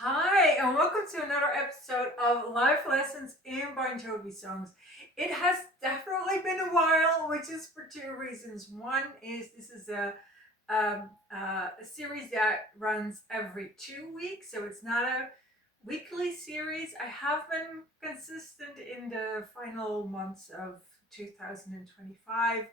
Hi, and welcome to another episode of Life Lessons in Bon Jovi songs. It has definitely been a while, which is for two reasons. One is this is a series that runs every 2 weeks, so it's not a weekly series. I have been consistent in the final months of 2025,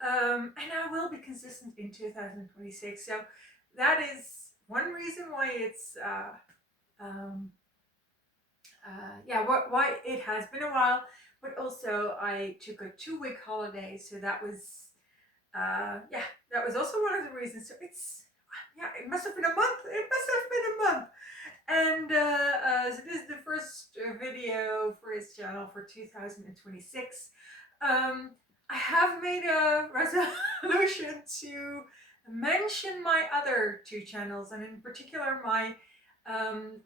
and I will be consistent in 2026. So that is one reason why it's um, why it has been a while, but also I took a 2 week holiday, so that was also one of the reasons. So it must have been a month. It must have been a month. And so this is the first video for his channel for 2026. I have made a resolution to mention my other two channels, and in particular my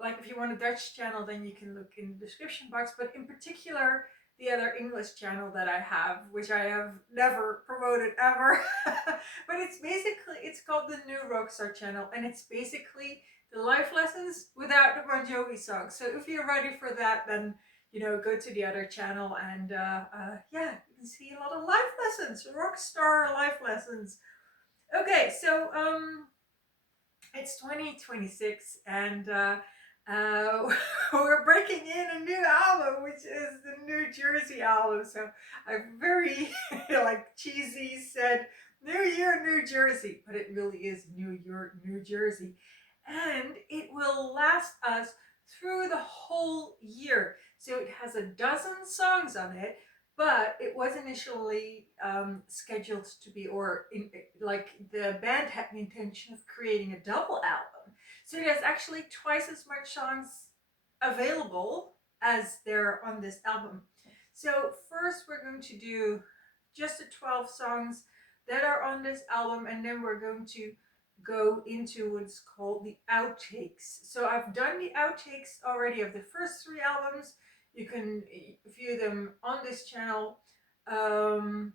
like if you want a Dutch channel, then you can look in the description box. But in particular, the other English channel that I have, which I have never promoted ever, but it's called the New Rockstar channel, and it's basically the life lessons without the Bon Jovi songs. So if you're ready for that, then go to the other channel, and you can see a lot of life lessons, Rockstar life lessons. Okay, so it's 2026 and we're breaking in a new album, which is the New Jersey album. So I very like cheesy said New Year, New Jersey, but it really is New York, New Jersey. And it will last us through the whole year. So it has a dozen songs on it, but it was initially scheduled to be, like the band had the intention of creating a double album. So there's actually twice as much songs available as there on this album. So first we're going to do just the 12 songs that are on this album, and then we're going to go into what's called the outtakes. So I've done the outtakes already of the first three albums. You can view them on this channel. Um,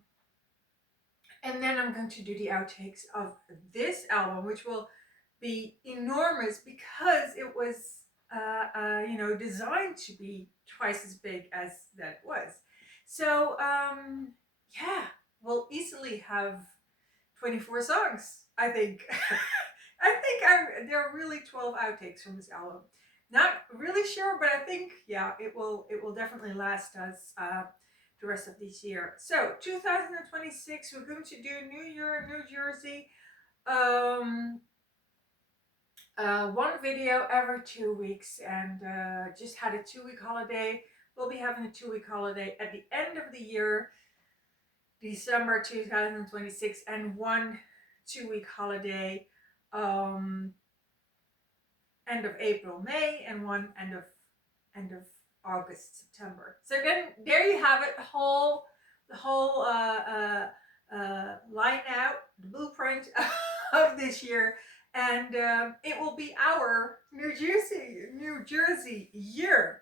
and then I'm going to do the outtakes of this album, which will be enormous because it was, designed to be twice as big as that was. So, yeah, we'll easily have 24 songs, I think. There are really 12 outtakes from this album. Not really sure, but I think it will definitely last us the rest of this year. So 2026, we're going to do New Year, New Jersey. Um, one video every 2 weeks, and just had a 2 week holiday. We'll be having a 2 week holiday at the end of the year, December 2026, and one 2 week holiday end of April, May, and one end of August, September. So then there you have it, the whole line out, the blueprint of this year, and it will be our New Jersey year.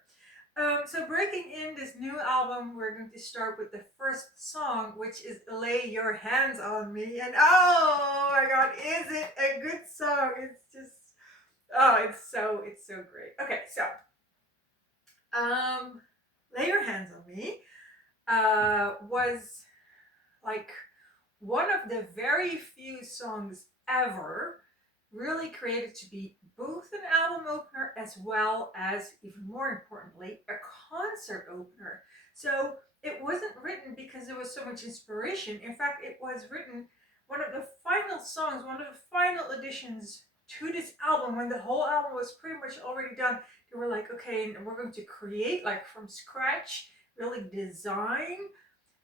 So breaking in this new album, we're going to start with the first song, which is "Lay Your Hands on Me," and oh my God, is it a good song? It's so great. Okay, so "Lay Your Hands on Me" was like one of the very few songs ever really created to be both an album opener as well as, even more importantly, a concert opener. So it wasn't written because there was so much inspiration. In fact, it was written one of the final songs, one of the final additions to this album, when the whole album was pretty much already done. They were like, okay, and we're going to create, like from scratch, really design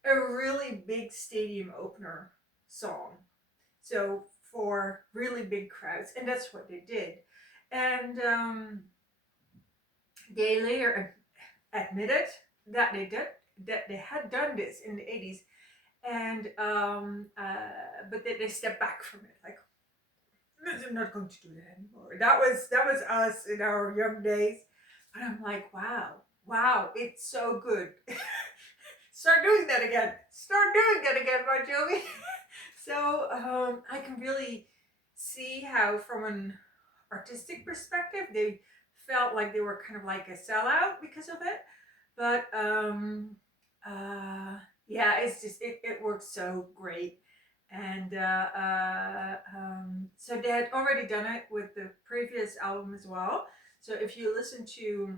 a really big stadium opener song. So for really big crowds, and that's what they did. And they later admitted that they had done this in the 80s, and but they stepped back from it, like, I'm not going to do that anymore. That was us in our young days. But I'm like, wow, it's so good. Start doing that again. Start doing that again, Bon Jovi. So I can really see how, from an artistic perspective, they felt like they were kind of like a sellout because of it. But yeah, it's just it works so great. And so they had already done it with the previous album as well. So if you listen to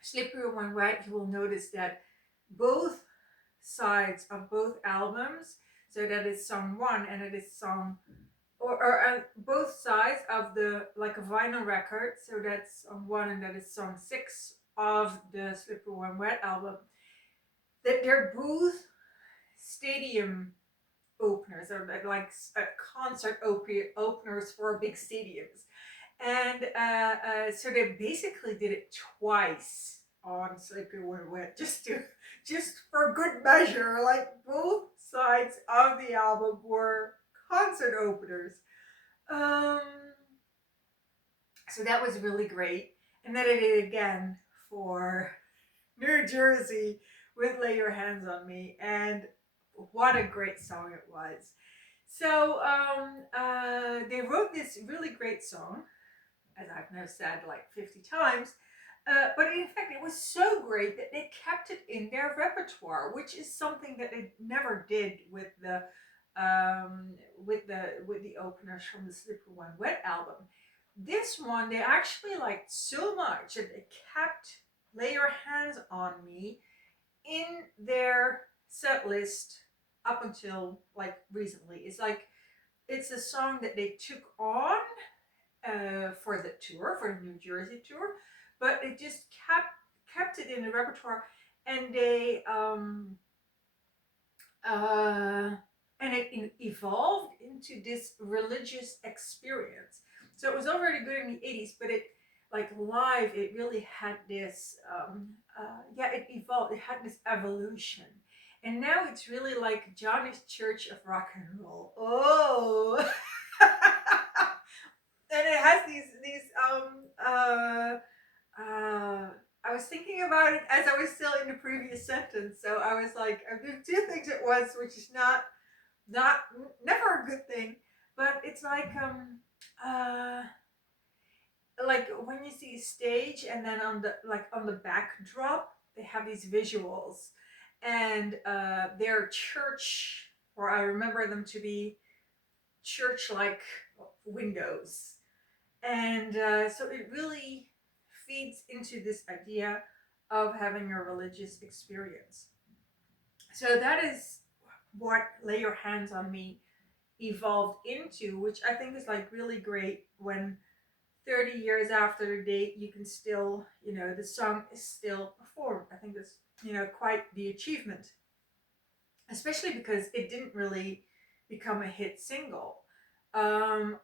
Slippery When Wet, you will notice that both sides of both albums, so that is song one and it is song both sides of the like a vinyl record, so that's song one and that is song six of the Slippery When Wet album, that they're both stadium openers or like concert openers for big stadiums. And so they basically did it twice on Slippery When Wet, just for good measure. Like both sides of the album were concert openers. Um, so that was really great. And then I did it again for New Jersey with Lay Your Hands on Me. And what a great song it was. So they wrote this really great song, as I've now said like 50 times. But in fact, it was so great that they kept it in their repertoire, which is something that they never did with the openers from the Slippery When Wet album. This one they actually liked so much that they kept Lay Your Hands on Me in their set list up until like recently. It's a song that they took on for the tour, for the New Jersey tour, but it just kept it in the repertoire, and they and it evolved into this religious experience. So it was already good in the 80s, but it like live, it really had this yeah, it evolved, it had this evolution. And now it's really like Johnny's Church of Rock and Roll. Oh. And it has these I was thinking about it as I was still in the previous sentence. So I was like, I do two things at once, which is not never a good thing. But it's like when you see stage and then on the backdrop they have these visuals, and they're church, or I remember them to be church like windows. And so it really feeds into this idea of having a religious experience. So that is what Lay Your Hands on Me evolved into, which I think is like really great when 30 years after the date you can still, the song is still performed. I think that's, quite the achievement, especially because it didn't really become a hit single. I'm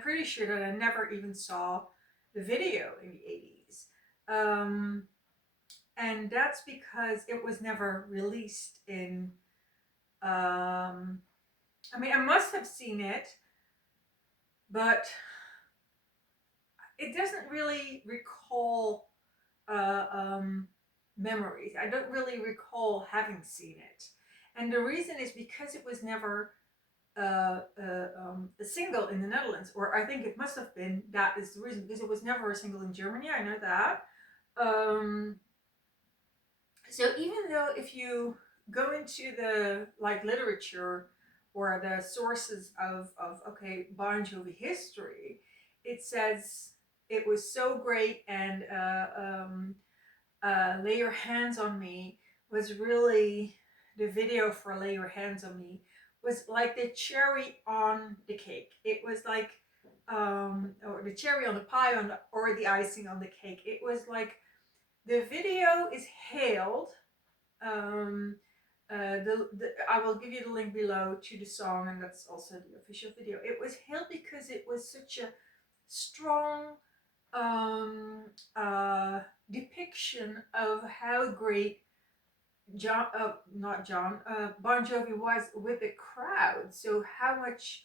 pretty sure that I never even saw the video in the 80s. And that's because it was never released in, I mean, I must have seen it, but it doesn't really recall memories. I don't really recall having seen it. And the reason is because it was never a single in the Netherlands, or I think it must have been. That is the reason, because it was never a single in Germany. I know that. Um, so even though if you go into the like literature or the sources of okay, Bon Jovi history, it says it was so great, and Lay Your Hands on Me was really, the video for Lay Your Hands on Me was like the cherry on the cake. It was like, or the cherry on the pie, or the icing on the cake. It was like the video is hailed. Um, I will give you the link below to the song, and that's also the official video. It was hailed because it was such a strong um, depiction of how great Bon Jovi was with the crowd. So how much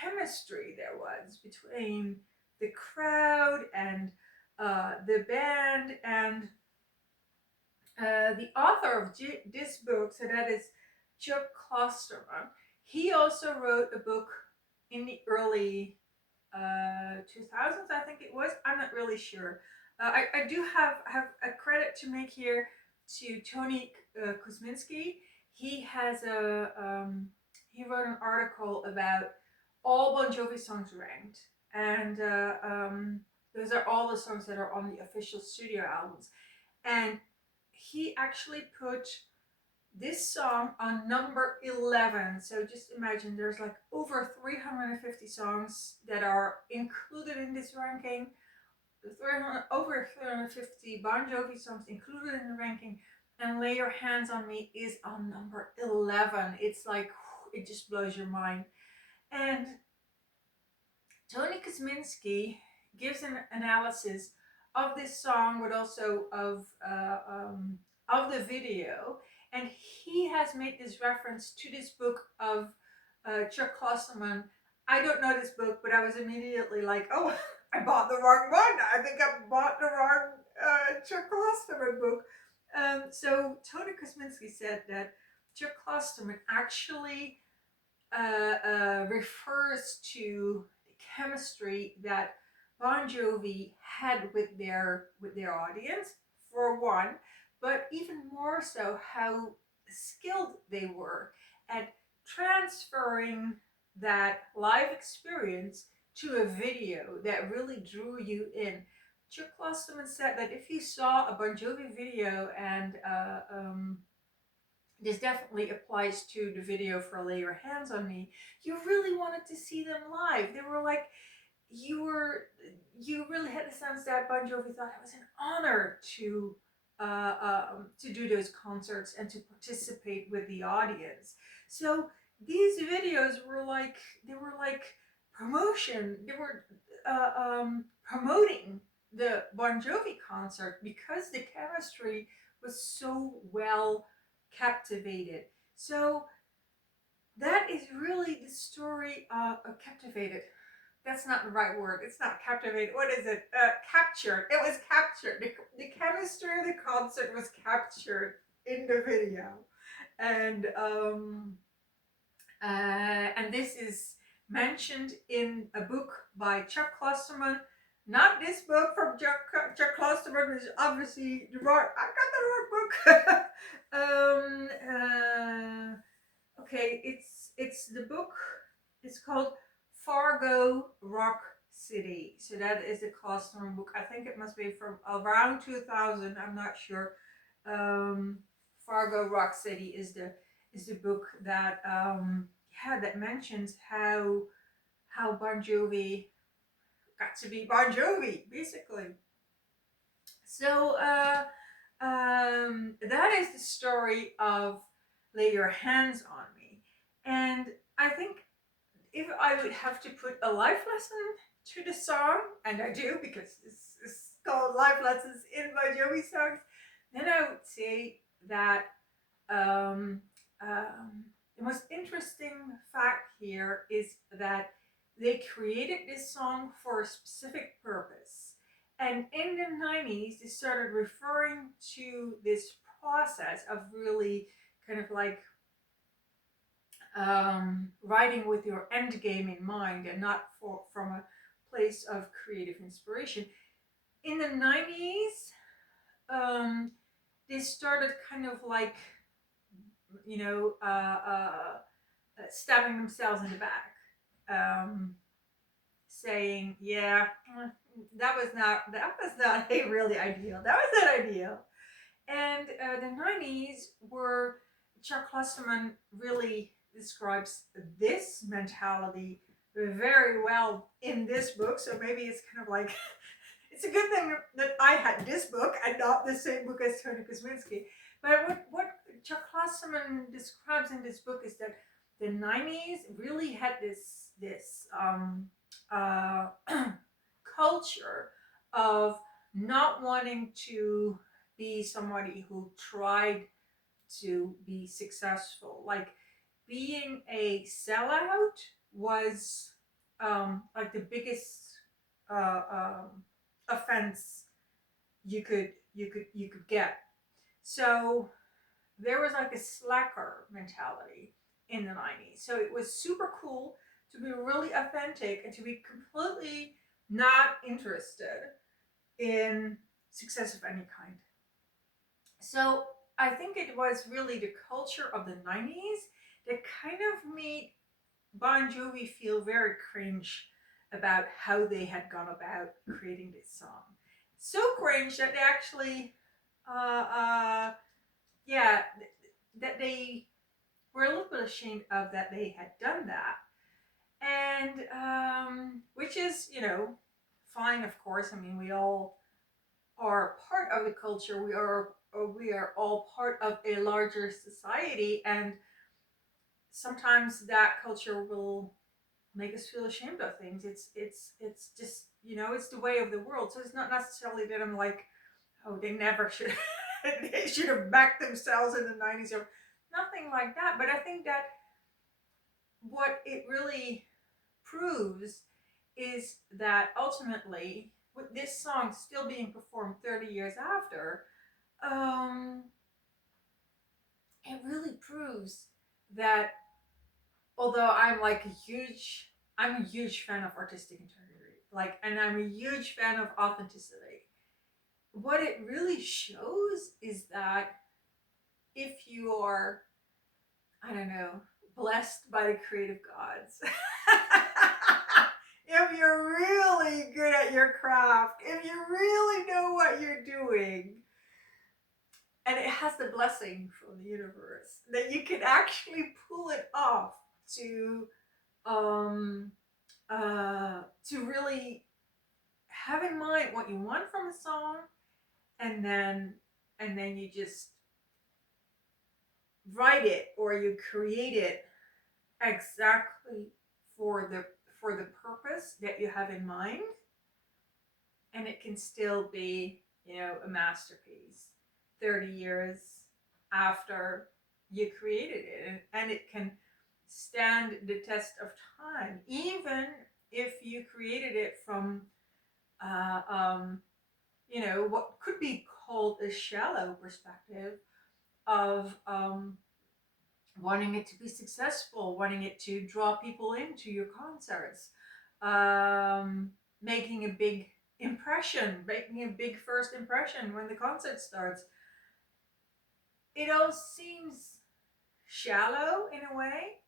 chemistry there was between the crowd and the band. And the author of this book, so that is Chuck Klosterman, he also wrote a book in the early 2000s, I think it was. I'm not really sure. I do have a credit to make here to Tony Kuzminski. He has he wrote an article about all Bon Jovi songs ranked, and those are all the songs that are on the official studio albums. And he actually put this song on number 11. So just imagine there's like over 350 songs that are included in this ranking. Over 350 Bon Jovi songs included in the ranking. And Lay Your Hands on Me is on number 11. It's like, it just blows your mind. And Tony Kosminski gives an analysis of this song, but also of the video, and he has made this reference to this book of Chuck Klosterman. I don't know this book, but I was immediately like, "Oh, I bought the wrong one. I think I bought the wrong Chuck Klosterman book." So Tony Kosminski said that Chuck Klosterman actually refers to the chemistry that Bon Jovi had with their audience, for one, but even more so how skilled they were at transferring that live experience to a video that really drew you in. Chuck Klosterman said that if you saw a Bon Jovi video, and this definitely applies to the video for Lay Your Hands on Me, you really wanted to see them live. They were like, you really had the sense that Bon Jovi thought it was an honor to do those concerts and to participate with the audience. So these videos were like, they were like promotion. They were promoting the Bon Jovi concert because the chemistry was so well captivated. So that is really the story of Captivated. That's not the right word. It's not captivated. What is it? Captured. It was captured. The chemistry of the concert was captured in the video, and this is mentioned in a book by Chuck Klosterman. Not this book from Chuck Klosterman, which is obviously the wrong. I got the wrong book. Okay, it's the book. It's called Fargo Rock City. So that is the Klosterman book. I think it must be from around 2000. I'm not sure. Fargo Rock City is the book that that mentions how Bon Jovi got to be Bon Jovi, basically. So that is the story of Lay Your Hands on Me. And I think if I would have to put a life lesson to the song, and I do because this is called Life Lessons in Bon Jovi songs, then I would say that the most interesting fact here is that they created this song for a specific purpose. And in the 90s, they started referring to this process of really kind of like writing with your end game in mind and not from a place of creative inspiration. In the 90s, they started kind of like, stabbing themselves in the back, saying, "Yeah, that was not a really ideal. That was not ideal." And the 90s were, Chuck Klosterman really describes this mentality very well in this book. So maybe it's kind of like, it's a good thing that I had this book and not the same book as Tony Kosminski. But what Chuck Klosterman describes in this book is that the 90s really had this culture of not wanting to be somebody who tried to be successful. Like, being a sellout was like the biggest offense you could get. So there was like a slacker mentality in the 90s. So it was super cool to be really authentic, and to be completely not interested in success of any kind. So I think it was really the culture of the 90s that kind of made Bon Jovi feel very cringe about how they had gone about creating this song. So cringe that they actually, uh, uh, yeah, that they were a little bit ashamed of that they had done that. And which is, fine, of course. I mean, we all are part of the culture. We are all part of a larger society, and sometimes that culture will make us feel ashamed of things. It's just, it's the way of the world. So it's not necessarily that I'm like, oh, they never should they should have backed themselves in the 90s, or nothing like that. But I think that what it really proves is that ultimately, with this song still being performed 30 years after, um, it really proves that although I'm a huge fan of artistic integrity, and I'm a huge fan of authenticity. What it really shows is that if you are, I don't know, blessed by the creative gods, if you're really good at your craft, if you really know what you're doing, and it has the blessing from the universe, that you can actually pull it off to um to really have in mind what you want from a song, and then you just write it, or you create it exactly for the purpose that you have in mind, and it can still be, a masterpiece 30 years after you created it, and it can stand the test of time, even if you created it from uh, um, what could be called a shallow perspective of wanting it to be successful, wanting it to draw people into your concerts, making a big impression, making a big first impression when the concert starts. It all seems shallow in a way,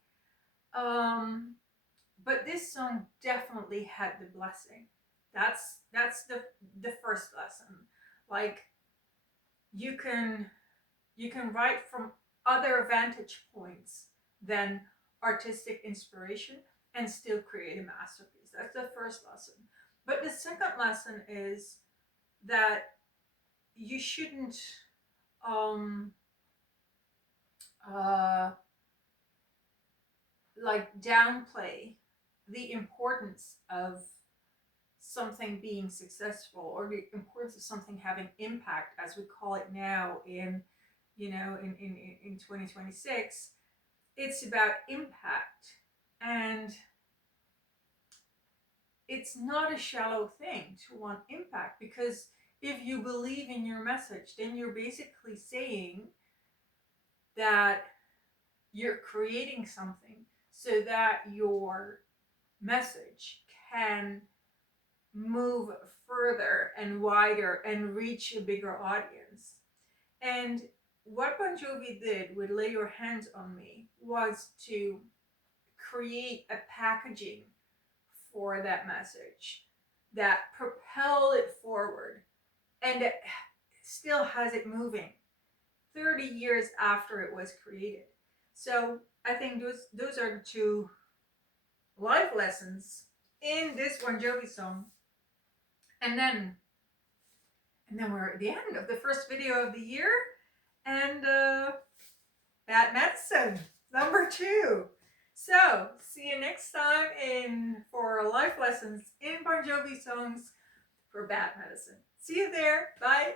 but this song definitely had the blessing. That's the first lesson. Like, you can write from other vantage points than artistic inspiration and still create a masterpiece. That's the first lesson. But the second lesson is that you shouldn't um uh downplay the importance of something being successful, or the importance of something having impact, as we call it now in, in 2026. It's about impact, and it's not a shallow thing to want impact, because if you believe in your message, then you're basically saying that you're creating something so that your message can move further and wider and reach a bigger audience. And what Bon Jovi did with Lay Your Hands on Me was to create a packaging for that message that propel it forward, and it still has it moving 30 years after it was created. So I think those are the two life lessons in this Bon Jovi song. And then we're at the end of the first video of the year, and Bad Medicine #2. So see you next time for life lessons in Bon Jovi songs for Bad Medicine. See you there. Bye.